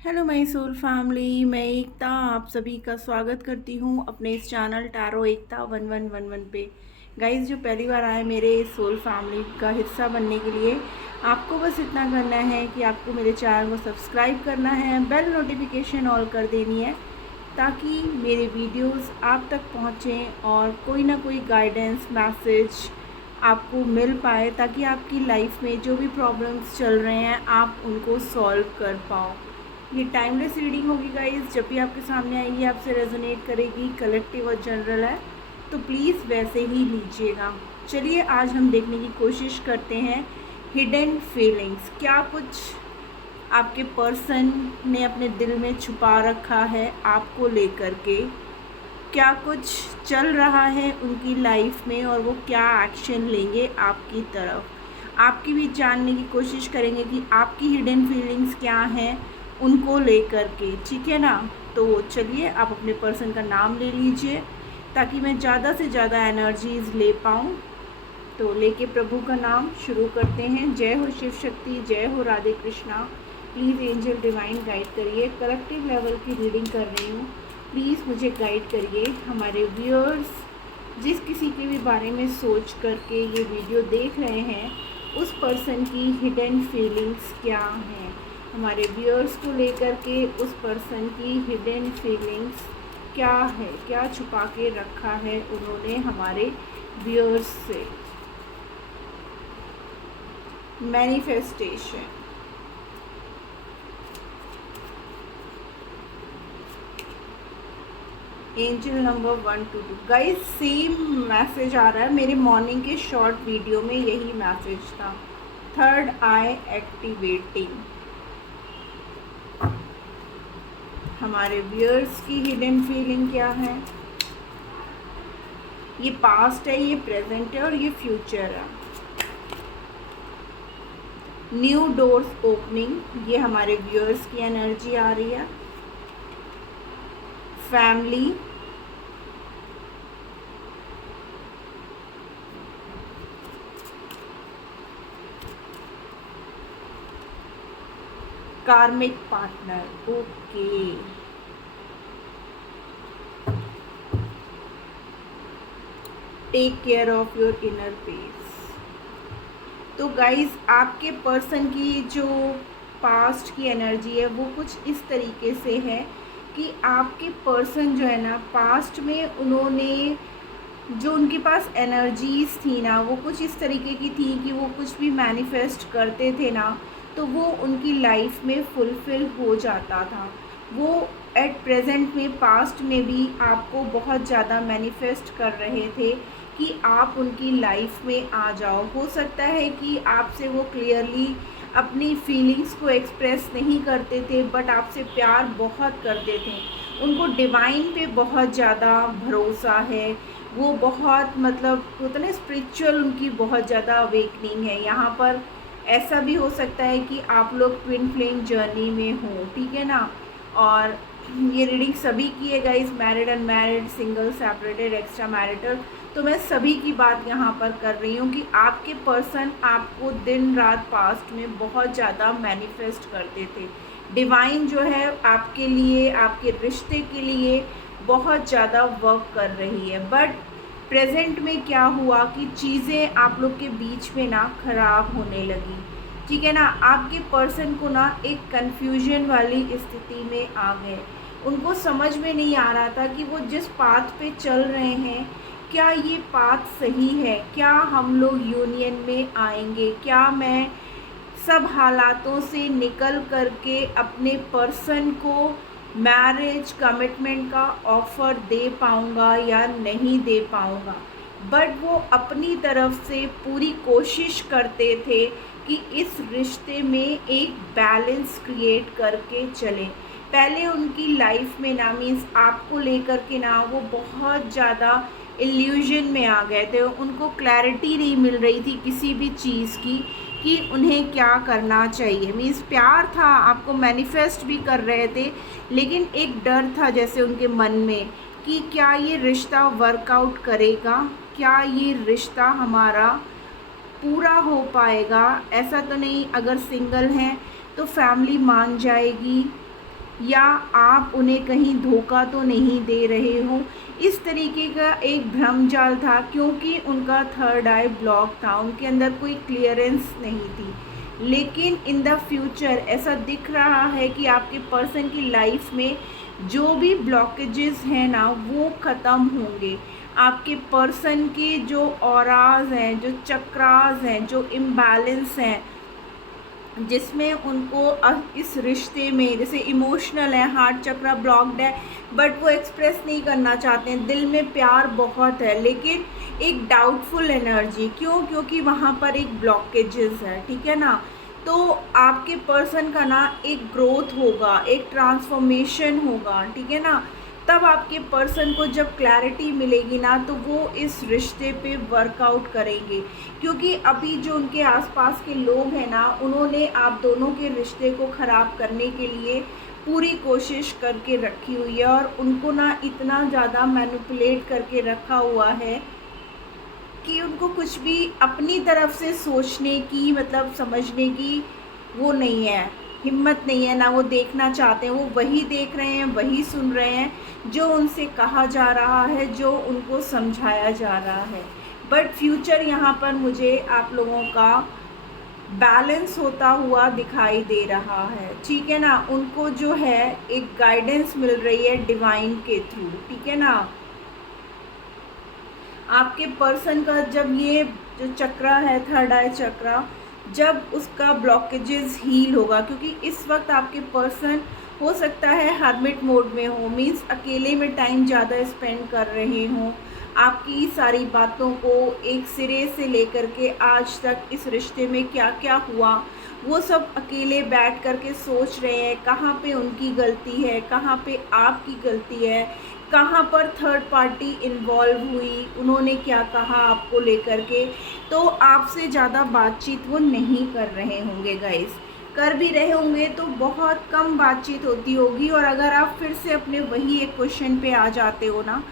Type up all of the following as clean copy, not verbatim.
Hello my soul family, मैं एकता आप सभी का स्वागत करती हूँ अपने इस चैनल टैरो एकता 1111 पे। गाइस, जो पहली बार आए मेरे इस सोल फैमिली का हिस्सा बनने के लिए आपको बस इतना करना है कि आपको मेरे चैनल को सब्सक्राइब करना है, बेल नोटिफिकेशन ऑल कर देनी है ताकि मेरे वीडियोस आप तक पहुँचें और कोई ना कोई गाइडेंस मैसेज आपको मिल पाए ताकि आपकी लाइफ में जो भी प्रॉब्लम्स चल रहे हैं आप उनको सॉल्व कर पाओ। ये टाइमलेस रीडिंग होगी गाइस, जब भी आपके सामने आएगी आपसे रेजोनेट करेगी, कलेक्टिव और जनरल है तो प्लीज़ वैसे ही लीजिएगा। चलिए आज हम देखने की कोशिश करते हैं हिडन फीलिंग्स। क्या कुछ आपके पर्सन ने अपने दिल में छुपा रखा है आपको लेकर के, क्या कुछ चल रहा है उनकी लाइफ में और वो क्या एक्शन लेंगे आपकी तरफ। आपकी भी जानने की कोशिश करेंगे कि आपकी हिडन फीलिंग्स क्या हैं उनको लेकर के, ठीक है ना। तो चलिए आप अपने पर्सन का नाम ले लीजिए ताकि मैं ज़्यादा से ज़्यादा एनर्जीज़ ले पाऊँ। तो लेके प्रभु का नाम शुरू करते हैं। जय हो शिव शक्ति, जय हो Radhe Krishna. Please angel divine guide करिए। कलेक्टिव लेवल की रीडिंग कर रही हूँ, प्लीज़ मुझे गाइड करिए। हमारे व्यूअर्स जिस किसी के भी बारे में सोच करके ये वीडियो देख रहे हैं उस पर्सन की हिडन फीलिंग्स क्या हैं। हमारे व्यूअर्स को लेकर के उस पर्सन की हिडन फीलिंग्स क्या है, क्या छुपा के रखा है उन्होंने हमारे व्यूअर्स से। Manifestation, angel number 122। Guys, same message आ रहा है मेरे मॉर्निंग के शॉर्ट वीडियो में, यही मैसेज था। थर्ड आई एक्टिवेटिंग। हमारे व्यूअर्स की हिडन फीलिंग क्या है। ये पास्ट है, ये प्रेजेंट है और ये फ्यूचर है। न्यू डोर्स ओपनिंग, ये हमारे व्यूअर्स की एनर्जी आ रही है। Family, karmic partner, okay. Take care of your inner peace. तो गाइस, आपके पर्सन की जो पास्ट की एनर्जी है वो कुछ इस तरीके से है कि आपके पर्सन जो है ना, पास्ट में उन्होंने जो उनके पास एनर्जीज थी ना वो कुछ इस तरीके की थी कि वो कुछ भी मैनिफेस्ट करते थे ना तो वो उनकी लाइफ में फुलफ़िल हो जाता था। वो एट प्रेजेंट में, पास्ट में भी आपको बहुत ज़्यादा मैनिफेस्ट कर रहे थे कि आप उनकी लाइफ में आ जाओ। हो सकता है कि आपसे वो क्लियरली अपनी फीलिंग्स को एक्सप्रेस नहीं करते थे बट आपसे प्यार बहुत करते थे। उनको डिवाइन पे बहुत ज़्यादा भरोसा है। वो बहुत, मतलब होता ना, स्पिरिचुअल उनकी बहुत ज़्यादा अवेकनिंग है। यहाँ पर ऐसा भी हो सकता है कि आप लोग ट्विन फ्लेम जर्नी में हो, ठीक है ना। और ये रीडिंग सभी की है guys, married, unmarried, single, separated, extra marital. तो मैं सभी की बात यहाँ पर कर रही हूँ कि आपके पर्सन आपको दिन रात पास्ट में बहुत ज़्यादा मैनिफेस्ट करते थे। डिवाइन जो है आपके लिए, आपके रिश्ते के लिए बहुत ज़्यादा वर्क कर रही है। बट प्रेजेंट में क्या हुआ कि चीज़ें आप लोग के बीच में ना ख़राब होने लगी, ठीक है ना। आपके पर्सन को ना एक कन्फ्यूजन वाली स्थिति में आ गए। उनको समझ में नहीं आ रहा था कि वो जिस पाथ पे चल रहे हैं क्या ये पाथ सही है, क्या हम लोग यूनियन में आएंगे, क्या मैं सब हालातों से निकल करके अपने पर्सन को मैरिज कमिटमेंट का ऑफ़र दे पाऊँगा या नहीं दे पाऊँगा। बट वो अपनी तरफ से पूरी कोशिश करते थे कि इस रिश्ते में एक बैलेंस क्रिएट करके चलें। पहले उनकी लाइफ में ना, मीन्स आपको लेकर के ना, वो बहुत ज़्यादा इल्यूजन में आ गए थे। उनको क्लैरिटी नहीं मिल रही थी किसी भी चीज़ की कि उन्हें क्या करना चाहिए। मीन्स प्यार था, आपको मैनिफेस्ट भी कर रहे थे, लेकिन एक डर था जैसे उनके मन में कि क्या ये रिश्ता वर्कआउट करेगा, क्या ये रिश्ता हमारा पूरा हो पाएगा। ऐसा तो नहीं अगर सिंगल हैं तो फैमिली मान जाएगी, या आप उन्हें कहीं धोखा तो नहीं दे रहे हो, इस तरीके का एक भ्रम जाल था, क्योंकि उनका थर्ड आई ब्लॉक था, उनके अंदर कोई क्लियरेंस नहीं थी। लेकिन इन द फ्यूचर ऐसा दिख रहा है कि आपके पर्सन की लाइफ में जो भी ब्लॉकेजेस हैं ना वो ख़त्म होंगे। आपके पर्सन के जो ऑराज हैं, जो चक्रास हैं, जो इम्बैलेंस हैं, जिसमें उनको इस रिश्ते में जैसे इमोशनल है, हार्ट चक्रा ब्लॉक्ड है, बट वो एक्सप्रेस नहीं करना चाहते हैं, दिल में प्यार बहुत है लेकिन एक डाउटफुल एनर्जी, क्यों? क्योंकि वहाँ पर एक ब्लॉकेजेस है, ठीक है ना। तो आपके पर्सन का ना एक ग्रोथ होगा, एक ट्रांसफॉर्मेशन होगा, ठीक है ना। तब आपके पर्सन को जब क्लैरिटी मिलेगी ना तो वो इस रिश्ते पे वर्कआउट करेंगे, क्योंकि अभी जो उनके आसपास के लोग हैं ना उन्होंने आप दोनों के रिश्ते को ख़राब करने के लिए पूरी कोशिश करके रखी हुई है, और उनको ना इतना ज़्यादा मैनिपुलेट करके रखा हुआ है कि उनको कुछ भी अपनी तरफ से सोचने की, मतलब समझने की वो नहीं है, हिम्मत नहीं है, ना वो देखना चाहते हैं। वो वही देख रहे हैं, वही सुन रहे हैं जो उनसे कहा जा रहा है, जो उनको समझाया जा रहा है। बट फ्यूचर यहाँ पर मुझे आप लोगों का बैलेंस होता हुआ दिखाई दे रहा है, ठीक है ना। उनको जो है एक गाइडेंस मिल रही है डिवाइन के थ्रू, ठीक है ना। आपके पर्सन का जब ये जो चक्रा है, थर्ड आई चक्रा, जब उसका ब्लॉकेजेस हील होगा, क्योंकि इस वक्त आपके पर्सन हो सकता है हर्मिट मोड में हो, मीन्स अकेले में टाइम ज़्यादा स्पेंड कर रहे हों, आपकी सारी बातों को एक सिरे से लेकर के आज तक इस रिश्ते में क्या क्या हुआ वो सब अकेले बैठ कर के सोच रहे हैं, कहाँ पे उनकी गलती है, कहाँ पे आपकी गलती है, कहाँ पर थर्ड पार्टी इन्वॉल्व हुई, उन्होंने क्या कहा आपको लेकर के। तो आपसे ज़्यादा बातचीत वो नहीं कर रहे होंगे गाइस, कर भी रहे होंगे तो बहुत कम बातचीत होती होगी। और अगर आप फिर से अपने वही एक क्वेश्चन पे आ जाते हो ना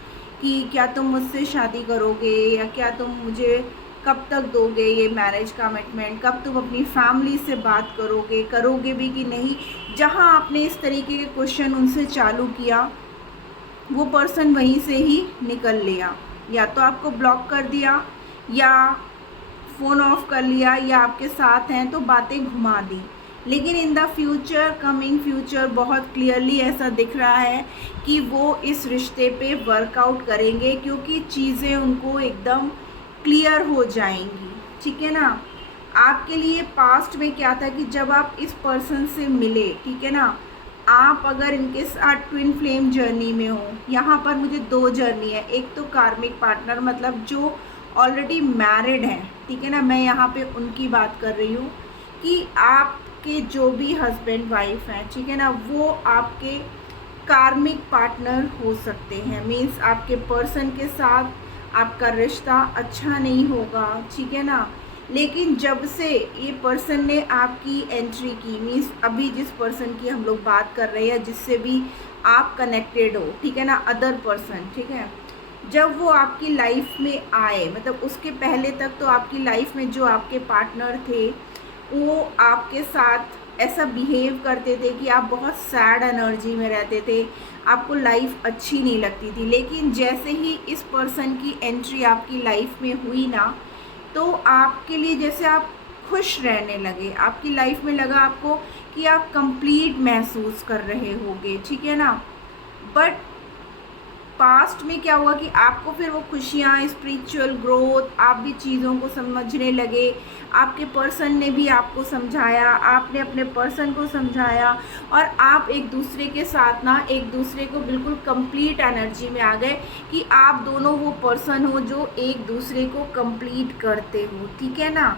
कि क्या तुम मुझसे शादी करोगे, या क्या तुम मुझे कब तक दोगे ये मैरिज कमिटमेंट, कब तुम अपनी फैमिली से बात करोगे, करोगे भी कि नहीं, जहाँ आपने इस तरीके के क्वेश्चन उनसे चालू किया वो पर्सन वहीं से ही निकल लिया, या तो आपको ब्लॉक कर दिया, या फ़ोन ऑफ कर लिया, या आपके साथ हैं तो बातें घुमा दी। लेकिन in the future, coming future, बहुत क्लियरली ऐसा दिख रहा है कि वो इस रिश्ते पे वर्कआउट करेंगे, क्योंकि चीज़ें उनको एकदम क्लियर हो जाएंगी, ठीक है ना। आपके लिए पास्ट में क्या था कि जब आप इस पर्सन से मिले, ठीक है ना, आप अगर इनके साथ ट्विन फ्लेम जर्नी में हो, यहाँ पर मुझे दो जर्नी है, एक तो कार्मिक पार्टनर मतलब जो ऑलरेडी मैरिड हैं, ठीक है ना, मैं यहाँ पे उनकी बात कर रही हूँ कि आपके जो भी हस्बैंड वाइफ हैं, ठीक है ना, वो आपके कार्मिक पार्टनर हो सकते हैं। मीन्स आपके पर्सन के साथ आपका रिश्ता अच्छा नहीं होगा, ठीक है ना। लेकिन जब से ये पर्सन ने आपकी एंट्री की, मीन्स अभी जिस पर्सन की हम लोग बात कर रहे हैं, जिससे भी आप कनेक्टेड हो, ठीक है ना, अदर पर्सन, ठीक है, जब वो आपकी लाइफ में आए, मतलब उसके पहले तक तो आपकी लाइफ में जो आपके पार्टनर थे वो आपके साथ ऐसा बिहेव करते थे कि आप बहुत सैड एनर्जी में रहते थे, आपको लाइफ अच्छी नहीं लगती थी। लेकिन जैसे ही इस पर्सन की एंट्री आपकी लाइफ में हुई ना, तो आपके लिए जैसे आप खुश रहने लगे, आपकी लाइफ में लगा आपको कि आप कंप्लीट महसूस कर रहे होगे, ठीक है ना। बट पास्ट में क्या हुआ कि आपको फिर वो खुशियाँ, स्पिरिचुअल ग्रोथ, आप भी चीज़ों को समझने लगे, आपके पर्सन ने भी आपको समझाया, आपने अपने पर्सन को समझाया, और आप एक दूसरे के साथ ना एक दूसरे को बिल्कुल कंप्लीट एनर्जी में आ गए कि आप दोनों वो पर्सन हो जो एक दूसरे को कंप्लीट करते हो, ठीक है ना।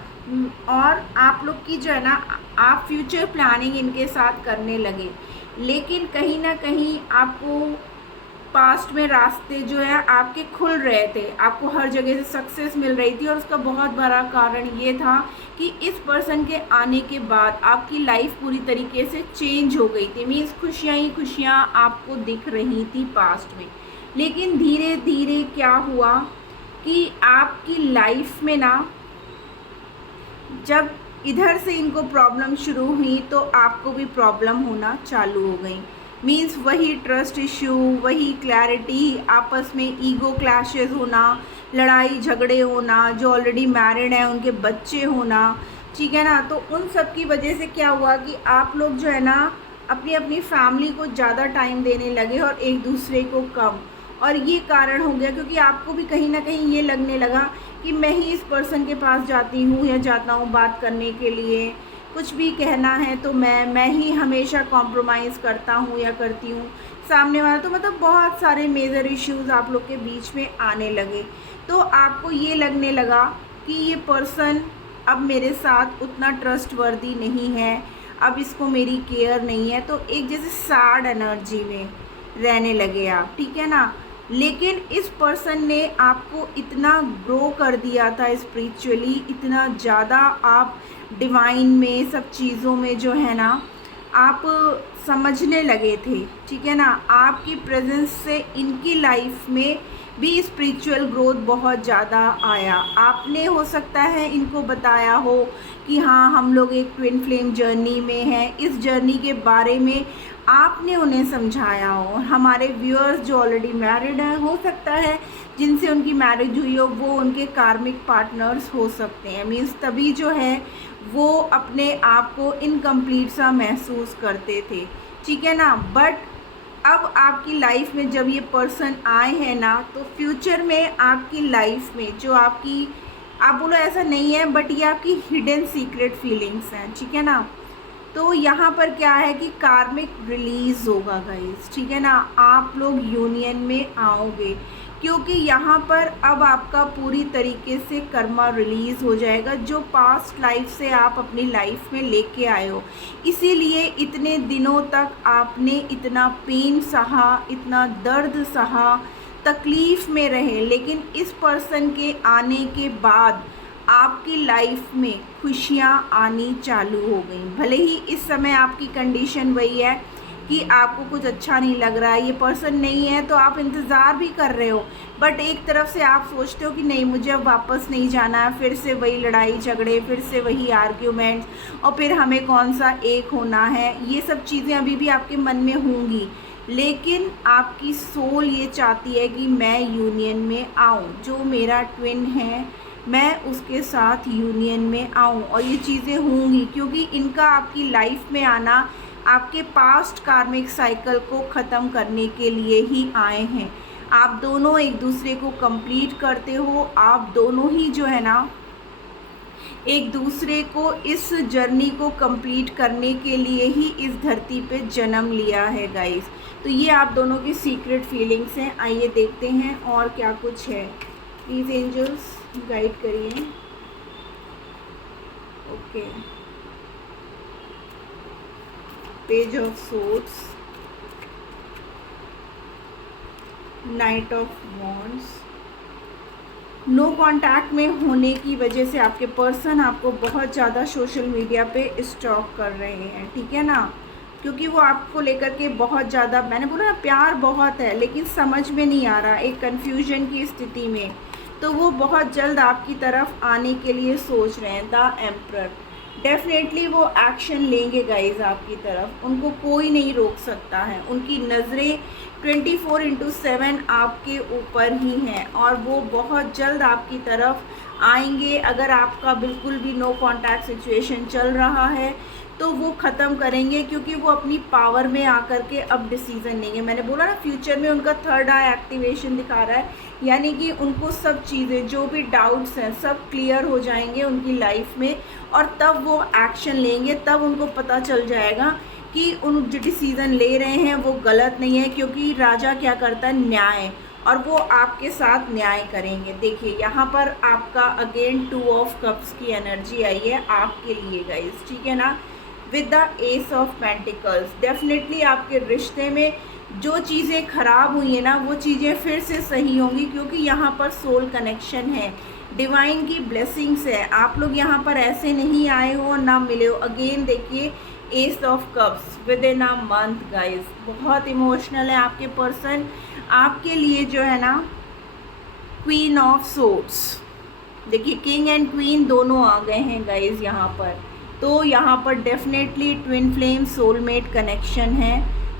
और आप लोग की जो है ना, आप फ्यूचर प्लानिंग इनके साथ करने लगे। लेकिन कहीं ना कहीं आपको पास्ट में रास्ते जो है आपके खुल रहे थे, आपको हर जगह से सक्सेस मिल रही थी, और उसका बहुत बड़ा कारण ये था कि इस पर्सन के आने के बाद आपकी लाइफ पूरी तरीके से चेंज हो गई थी। मीन्स खुशियाँ ही खुशियाँ आपको दिख रही थी पास्ट में। लेकिन धीरे धीरे क्या हुआ कि आपकी लाइफ में ना, जब इधर से इनको प्रॉब्लम शुरू हुई तो आपको भी प्रॉब्लम होना चालू हो गई। मीन्स वही ट्रस्ट इश्यू, वही क्लैरिटी, आपस में ईगो क्लैशेस होना, लड़ाई झगड़े होना, जो ऑलरेडी मैरिड हैं उनके बच्चे होना, ठीक है ना। तो उन सब की वजह से क्या हुआ कि आप लोग जो है ना अपनी अपनी फैमिली को ज़्यादा टाइम देने लगे और एक दूसरे को कम। और ये कारण हो गया क्योंकि आपको भी कहीं ना कहीं ये लगने लगा कि मैं ही इस पर्सन के पास जाती हूँ या जाता हूँ बात करने के लिए, कुछ भी कहना है तो मैं ही हमेशा कॉम्प्रोमाइज़ करता हूँ या करती हूँ, सामने वाला तो मतलब बहुत सारे मेजर इश्यूज़ आप लोग के बीच में आने लगे। तो आपको ये लगने लगा कि ये पर्सन अब मेरे साथ उतना ट्रस्टवर्दी नहीं है, अब इसको मेरी केयर नहीं है, तो एक जैसे सैड एनर्जी में रहने लगे आप, ठीक है ना। लेकिन इस पर्सन ने आपको इतना ग्रो कर दिया था स्पिरिचुअली, इतना ज़्यादा आप डिवाइन में सब चीज़ों में जो है ना आप समझने लगे थे, ठीक है ना। आपकी प्रेजेंस से इनकी लाइफ में भी स्पिरिचुअल ग्रोथ बहुत ज़्यादा आया। आपने हो सकता है इनको बताया हो कि हाँ हम लोग एक ट्विन फ्लेम जर्नी में हैं, इस जर्नी के बारे में आपने उन्हें समझाया हो। हमारे व्यूअर्स जो ऑलरेडी मैरिड हैं, हो सकता है जिनसे उनकी मैरिज हुई हो वो उनके कार्मिक पार्टनर्स हो सकते हैं, मीन्स तभी जो है वो अपने आप को इनकम्प्लीट सा महसूस करते थे, ठीक है ना। बट अब आपकी लाइफ में जब ये पर्सन आए हैं ना, तो फ्यूचर में आपकी लाइफ में जो आपकी, आप बोलो ऐसा नहीं है बट ये आपकी हिडन सीक्रेट फीलिंग्स हैं, ठीक है ना। तो यहाँ पर क्या है कि कार्मिक रिलीज़ होगा गाइस, ठीक है ना। आप लोग यूनियन में आओगे क्योंकि यहाँ पर अब आपका पूरी तरीके से कर्मा रिलीज़ हो जाएगा जो पास्ट लाइफ से आप अपनी लाइफ में लेके आए हो। इसीलिए इतने दिनों तक आपने इतना पेन सहा, इतना दर्द सहा, तकलीफ़ में रहे, लेकिन इस पर्सन के आने के बाद आपकी लाइफ में खुशियाँ आनी चालू हो गई। भले ही इस समय आपकी कंडीशन वही है कि आपको कुछ अच्छा नहीं लग रहा है, ये पर्सन नहीं है, तो आप इंतज़ार भी कर रहे हो, बट एक तरफ से आप सोचते हो कि नहीं मुझे अब वापस नहीं जाना है, फिर से वही लड़ाई झगड़े, फिर से वही आर्ग्यूमेंट्स, और फिर हमें कौन सा एक होना है, ये सब चीज़ें अभी भी आपके मन में होंगी। लेकिन आपकी सोल ये चाहती है कि मैं यूनियन में आऊँ, जो मेरा ट्विन है मैं उसके साथ यूनियन में आऊँ, और ये चीज़ें होंगी क्योंकि इनका आपकी लाइफ में आना आपके पास्ट कार्मिक साइकिल को ख़त्म करने के लिए ही आए हैं। आप दोनों एक दूसरे को कंप्लीट करते हो, आप दोनों ही जो है ना एक दूसरे को इस जर्नी को कंप्लीट करने के लिए ही इस धरती पे जन्म लिया है गाइस। तो ये आप दोनों की सीक्रेट फीलिंग्स हैं। आइए देखते हैं और क्या कुछ है। प्लीज़ एंजल्स गाइड करिए। Okay, page of swords, knight of wands. No contact में होने की वजह से आपके पर्सन आपको बहुत ज़्यादा सोशल मीडिया पे स्टॉक कर रहे हैं, ठीक है ना, क्योंकि वो आपको लेकर के बहुत ज़्यादा, मैंने बोला ना प्यार बहुत है लेकिन समझ में नहीं आ रहा, एक कन्फ्यूजन की स्थिति में, तो वो बहुत जल्द आपकी तरफ आने के लिए सोच रहे हैं। द एम्परर, डेफिनेटली वो एक्शन लेंगे गाइज आपकी तरफ, उनको कोई नहीं रोक सकता है, उनकी नज़रें 24/7 आपके ऊपर ही हैं और वो बहुत जल्द आपकी तरफ आएंगे। अगर आपका बिल्कुल भी नो कांटेक्ट सिचुएशन चल रहा है तो वो ख़त्म करेंगे, क्योंकि वो अपनी पावर में आकर के अब डिसीज़न लेंगे। मैंने बोला ना फ्यूचर में उनका थर्ड आई एक्टिवेशन दिखा रहा है, यानी कि उनको सब चीज़ें जो भी डाउट्स हैं सब क्लियर हो जाएंगे उनकी लाइफ में, और तब वो एक्शन लेंगे। तब उनको पता चल जाएगा कि उन जो डिसीज़न ले रहे हैं वो गलत नहीं है, क्योंकि राजा क्या करता है, न्याय, और वो आपके साथ न्याय करेंगे। देखिए यहाँ पर आपका अगेन 2 ऑफ कप्स की एनर्जी आई है आपके लिए गाइस, ठीक है ना, with the S of pentacles. Definitely आपके रिश्ते में जो चीज़ें ख़राब हुई हैं ना वो चीज़ें फिर से सही होंगी, क्योंकि यहाँ पर सोल कनेक्शन है, डिवाइन की ब्लेसिंग्स है। आप लोग यहाँ पर ऐसे नहीं आए हो ना मिले हो। अगेन देखिए S of cups with in a month guys, बहुत इमोशनल है आपके पर्सन। आपके लिए जो है ना क्वीन ऑफ सोर्ड्स, देखिए किंग एंड क्वीन दोनों आ गए हैं गाइस यहाँ पर। तो यहाँ पर definitely twin flame soulmate connection है।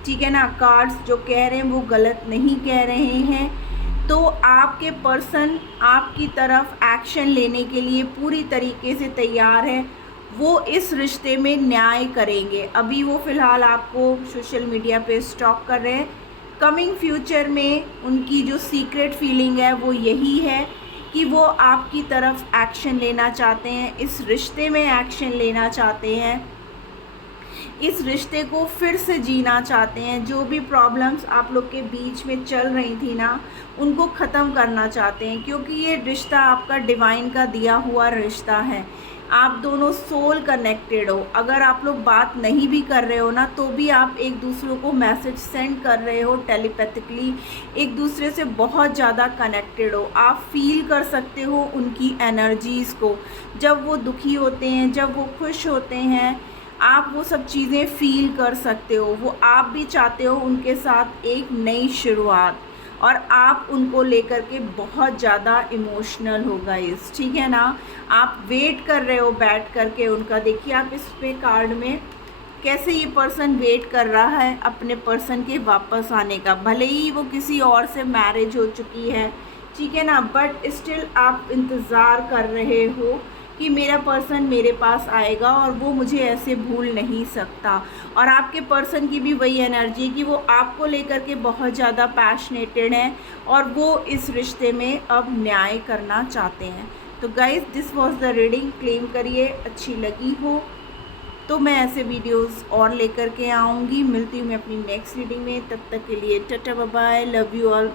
ठीक है ना। कार्ड्स जो कह रहे हैं वो गलत नहीं कह रहे हैं। तो आपके पर्सन आपकी तरफ एक्शन लेने के लिए पूरी तरीके से तैयार है। वो इस रिश्ते में न्याय करेंगे। अभी वो फ़िलहाल आपको सोशल मीडिया पे स्टॉक कर रहे हैं। कमिंग फ्यूचर में उनकी जो सीक्रेट फीलिंग है वो यही है कि वो आपकी तरफ एक्शन लेना चाहते हैं, इस रिश्ते में एक्शन लेना चाहते हैं, इस रिश्ते को फिर से जीना चाहते हैं। जो भी प्रॉब्लम्स आप लोग के बीच में चल रही थी ना, उनको ख़त्म करना चाहते हैं, क्योंकि ये रिश्ता आपका डिवाइन का दिया हुआ रिश्ता है। आप दोनों सोल कनेक्टेड हो। अगर आप लोग बात नहीं भी कर रहे हो ना, तो भी आप एक दूसरे को मैसेज सेंड कर रहे हो टेलीपैथिकली, एक दूसरे से बहुत ज़्यादा कनेक्टेड हो। आप फील कर सकते हो उनकी एनर्जीज़ को, जब वो दुखी होते हैं, जब वो खुश होते हैं, आप वो सब चीज़ें फ़ील कर सकते हो। वो आप भी चाहते हो उनके साथ एक नई शुरुआत, और आप उनको लेकर के बहुत ज़्यादा इमोशनल हो गाइस, ठीक है ना। आप वेट कर रहे हो बैठ कर के उनका। देखिए आप इस पे कार्ड में कैसे ये पर्सन वेट कर रहा है अपने पर्सन के वापस आने का। भले ही वो किसी और से मैरिज हो चुकी है, ठीक है ना, बट स्टिल आप इंतज़ार कर रहे हो कि मेरा पर्सन मेरे पास आएगा और वो मुझे ऐसे भूल नहीं सकता। और आपके पर्सन की भी वही एनर्जी कि वो आपको लेकर के बहुत ज़्यादा पैशनेटेड हैं और वो इस रिश्ते में अब न्याय करना चाहते हैं। तो guys, this was the reading. Claim करिए अच्छी लगी हो तो मैं ऐसे वीडियोस और लेकर के आऊँगी। मिलती हूँ मैं अपनी नेक्स्ट रीडिंग में। तब तक के लिए tata bye bye, love you all.